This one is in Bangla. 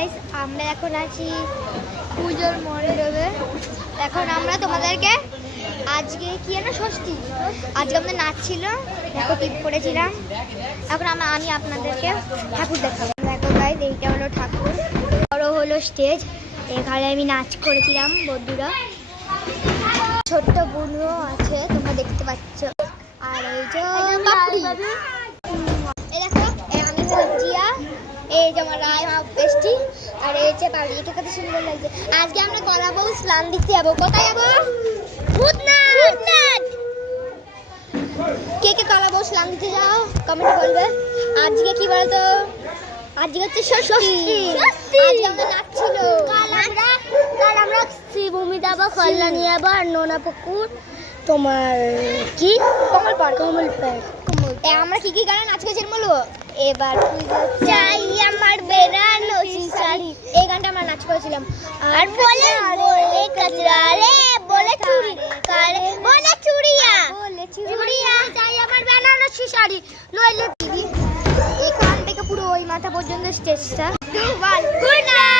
গাইস, আমরা এখন আছি পুজোর মণ্ডপে। এখন আমরা তোমাদেরকে আজকে কি না ষষ্ঠী, আজকে আমাদের নাচ ছিল, দেখো টিপ করেছিলাম। এখন আমি আপনাদেরকে ঠাকুর দেখাবো। দেখো গাইস, এইটা হলো ঠাকুর, বড় হলো স্টেজ, এখানে আমি নাচ করেছিলাম। বন্ধুরা ছোট্ট বোনও আছে, তোমরা দেখতে পাচ্ছ। আর এই যে দেখো, আমি হলো জিয়া, এই যে আমার রায় বেস্টি, আর এই যে বাড়ি। এটা কত সুন্দর লাগছে। আজকে আমরা কলাবো স্নান দিতে যাবো। কোথায় যাবো? ভূতনাথ। কে কে কলাবো স্নান দিতে যাও কমেন্ট বলবে। আজকে কি বলতো, আজকে হচ্ছে ষষ্ঠী। আজকে আমাদের নাচ ছিল। কাল আমরা শ্রীভূমি যাবো, কল্যাণী যাবো, আর নোনা পুকুর, তোমার কি কমলপাড়। আমরা কি কি গানে নাচ গেছিলাম বলবো? এবার চাই আমার বেড়ানো শাড়ি, এই গানটা আমরা নাচ করেছিলাম। আর বলে বলে কচরা রে, বলে চুরি কারে, বলে চুড়িয়া, বলে চুড়িয়া চাই আমার বেড়ানো শাড়ি, নইলে দিদি। এখান থেকে পুরো ওই মাথা পর্যন্ত স্টেজটা। Good night.